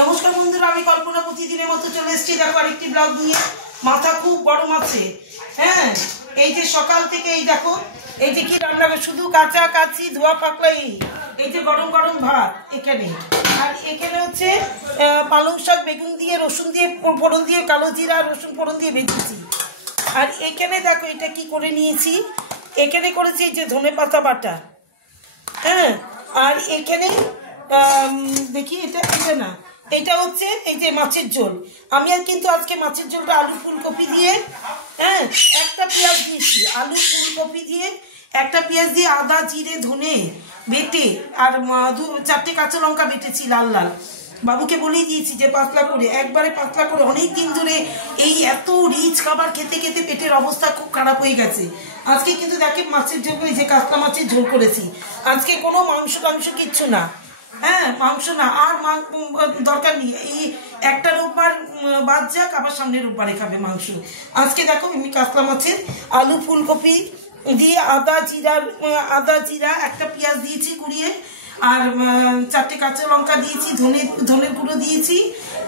নমস্কার বন্ধুরা, আমি কল্পনা প্রতিদিনের মতো চলে এসেছি দেখো আরেকটি ব্লগ নিয়ে। মাথা খুব গরম আছে। হ্যাঁ, এই যে সকাল থেকে এই দেখো, এই যে কি রান্না, শুধু কাঁচা কাচি ধোয়া পাকলাই, এই যে গরম গরম ভাত এখানে। আর এখানে হচ্ছে পালং শাক বেগুন দিয়ে রসুন দিয়ে ফোড়ন দিয়ে কালো জিরা রসুন ফোড়ন দিয়ে ভেজেছি। আর এখানে দেখো এটা কি করে নিয়েছি, এখানে করেছি এই যে ধনে পাতা বাটা। হ্যাঁ, আর এখানে দেখি এটা এটা না, এটা হচ্ছে এই যে মাছের ঝোল। আমি আর কিন্তু আজকে মাছের ঝোলটা আলু ফুলকপি দিয়ে, হ্যাঁ একটা পেঁয়াজ দিয়েছি, আলু ফুলকপি দিয়ে একটা পেঁয়াজ দিয়ে আদা জিরে ধনে বেটে আর 4টে কাঁচা লঙ্কা বেটেছি লাল লাল। বাবুকে বলেই দিয়েছি যে পাতলা করে, একবারে পাতলা করে। অনেক দিন ধরে এই এত রিচ খাবার খেতে খেতে পেটের অবস্থা খুব খারাপ হয়ে গেছে। আজকে কিন্তু দেখে মাছের ঝোল, এই যে কাতলা মাছের ঝোল করেছি আজকে, কোনো মাংস টাংস কিচ্ছু না। হ্যাঁ, মাংস না, আর দরকার নেই। এই একটা রোববার বাদ যাক, আবার সামনের রোববারে খাবে মাংস। আজকে দেখো আমি কাতলা মাছের আলু ফুলকপি দিয়ে আদা জিরা একটা পেঁয়াজ দিয়েছি কুড়িয়ে, আর 4টে কাঁচা লঙ্কা দিয়েছি, ধনের গুঁড়ো দিয়েছি,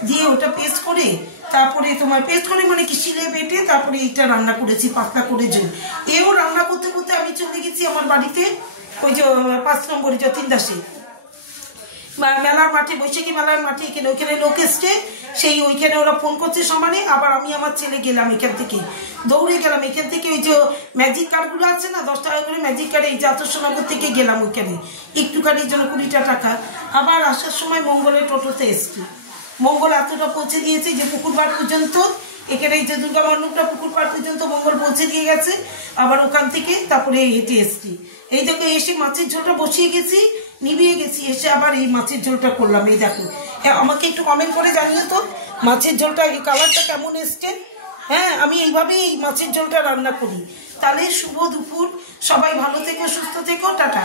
দিয়ে ওটা পেস্ট করে, তারপরে তোমার পেস্ট করে মানে কি শিলে বেটে তারপরে এইটা রান্না করেছি পাতলা করে ঝোল। এও রান্না করতে করতে আমি চলে গেছি আমার বাড়িতে, ওই যে 5 নম্বরে যতীন দাসে মেলার মাঠে, বৈশাখী মেলার মাঠে, এখানে ওইখানে লোক এসছে, সেই ওইখানে ওরা ফোন করছে সমানে। আবার আমি আমার ছেলে গেলাম এখান থেকে, দৌড়ে গেলাম এখান থেকে, ওই যে ম্যাজিক কার্ডগুলো আছে না 10 টাকা করে ম্যাজিক কার্ড, এই জাতসনগর থেকে গেলাম ওইখানে একটুখানির জন্য 20টা টাকা। আবার আসার সময় মঙ্গলের টোটোতে এসছি। মঙ্গল এতটা পৌঁছে দিয়েছে যে পুকুরপাড় পর্যন্ত, এখানে এই যে দুর্গা মণ্ডপটা পুকুরপাড় পর্যন্ত মঙ্গল পৌঁছে দিয়ে গেছে। আবার ওখান থেকে তারপরে হেঁটে এসছি। এই দেখো এসে মাছের ঝোলটা বসিয়ে গেছি, নিভিয়ে গেছি, এসে আবার এই মাছের ঝোলটা করলাম। এই দেখো, আমাকে একটু কমেন্ট করে জানিও তো মাছের ঝোলটা এই কালারটা কেমন এসছে। হ্যাঁ, আমি এইভাবেই এই মাছের ঝোলটা রান্না করি। তাহলে শুভ দুপুর, সবাই ভালো থেকো, সুস্থ থেকো, টাটা।